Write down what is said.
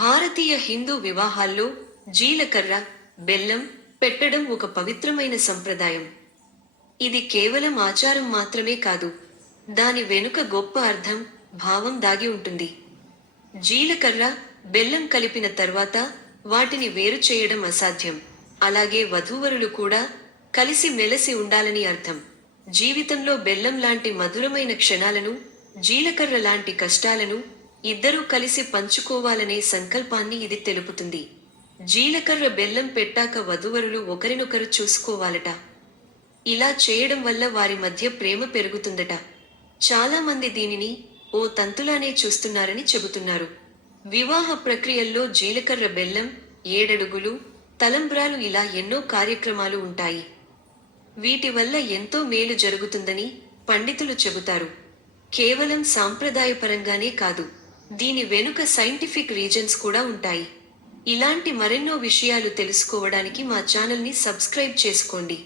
భారతీయ హిందూ వివాహాల్లో జీలకర్ర, బెల్లం పెట్టడం ఒక పవిత్రమైన సంప్రదాయం. ఇది కేవలం ఆచారం మాత్రమే కాదు, దాని వెనుక గొప్ప అర్థం, భావం దాగి ఉంటుంది. జీలకర్ర, బెల్లం కలిపిన తర్వాత వాటిని వేరు చేయడం అసాధ్యం. అలాగే వధూవరులు కూడా కలిసి మెలసి ఉండాలని అర్థం. జీవితంలో బెల్లం లాంటి మధురమైన క్షణాలను, జీలకర్ర లాంటి కష్టాలను ఇద్దరూ కలిసి పంచుకోవాలనే సంకల్పాన్ని ఇది తెలుపుతుంది. జీలకర్ర బెల్లం పెట్టాక వధూవరులు ఒకరినొకరు చూసుకోవాలట. ఇలా చేయడం వల్ల వారి మధ్య ప్రేమ పెరుగుతుందట. చాలా మంది దీనిని ఓ తంతులానే చూస్తున్నారని చెబుతున్నారు. వివాహ ప్రక్రియల్లో జీలకర్ర బెల్లం, ఏడడుగులు, తలంబ్రాలు ఇలా ఎన్నో కార్యక్రమాలు ఉంటాయి. వీటి వల్ల ఎంతో మేలు జరుగుతుందని పండితులు చెబుతారు. కేవలం సాంప్రదాయపరంగానే కాదు, దీని వెనుక సైంటిఫిక్ రీజన్స్ కూడా ఉంటాయి. ఇలాంటి మరెన్నో విషయాలు తెలుసుకోవడానికి మా ఛానల్ని సబ్స్క్రైబ్ చేసుకోండి.